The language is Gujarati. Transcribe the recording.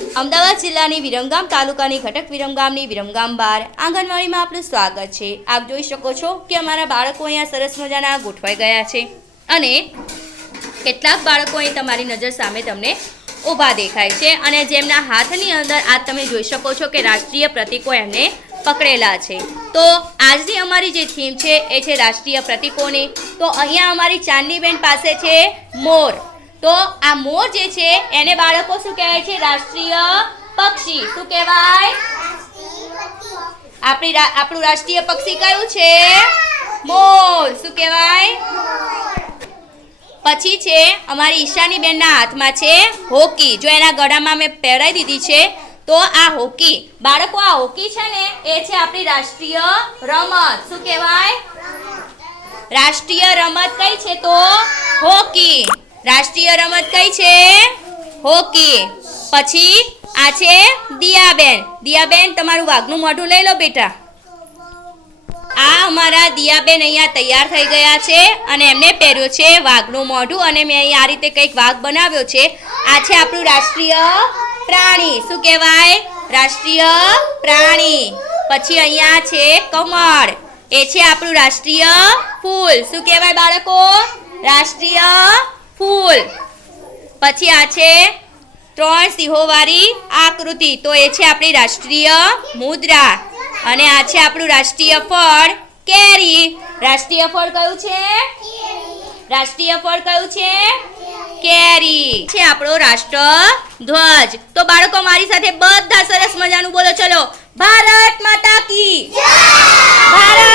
અમદાવાદ જિલ્લાની વિરમગામ તાલુકાની ઘટક વિરમગામની વિરમગામ બાર આંગણવાડીમાં આપનું સ્વાગત છે. આપ જોઈ શકો છો કે અમારા બાળકો અહીંયા સરસ મજાના ગોઠવાઈ ગયા છે અને કેટલાક બાળકો અહીં તમારી નજર સામે તમને ઊભા દેખાય છે અને જેમના હાથની અંદર આ તમે જોઈ શકો છો કે રાષ્ટ્રીય પ્રતીકો એમને પકડેલા છે. તો આજની અમારી જે થીમ છે એ છે રાષ્ટ્રીય પ્રતીકોની. તો અહીંયા અમારી ચાંદનીબેન પાસે છે મોર. તો આ મોર જે છે, એને બાળકો શું કહેવાય છે? રાષ્ટ્રીય પક્ષી. શું કહેવાય? આપણી આપણું રાષ્ટ્રીય પક્ષી કયું છે? મોર. શું કહેવાય? પછી છે, અમારી ઈશાની બેનના હાથમાં છે હોકી. જો એના ગળામાં મેં પહેરાવી દીધી છે, તો આ હોકી. બાળકો, આ હોકી છે ને, એ છે આપણી રાષ્ટ્રીય રમત. શું કહેવાય? રાષ્ટ્રીય રમત કઈ છે તો? રાષ્ટ્રીય રમત કઈ છે? હોકી. પછી આ છે દિયાબેન. દિયાબેન, તમારું વાઘનું મોઢું લઈ લો બેટા. આ અમારા દિયાબેન અહીંયા તૈયાર થઈ ગયા છે અને એમને પહેર્યો છે વાઘનું મોઢું અને મેં અહીંયા આ રીતે કંઈક વાઘ બનાવ્યો છે. આ છે આપણું રાષ્ટ્રીય પ્રાણી. શું કહેવાય? રાષ્ટ્રીય પ્રાણી. પછી અહીંયા છે કમળ. એ છે આપણું રાષ્ટ્રીય ફૂલ. શું કહેવાય બાળકો? રાષ્ટ્રીય ફૂલ. પછી આ છે ત્રણ સિંહોવાળી આકૃતિ. તો એ છે આપણી રાષ્ટ્રીય મુદ્રા. અને આ છે આપણું રાષ્ટ્રીય ફળ કેરી. રાષ્ટ્રીય ફળ કયું છે? રાષ્ટ્રીય ફળ કયું છે? કેરી. છે આપણો રાષ્ટ્ર ધ્વજ તો બાળકો મારી સાથે બધા સરસ મજાનું બોલો. ચલો. ભારત માતા કી. ભારત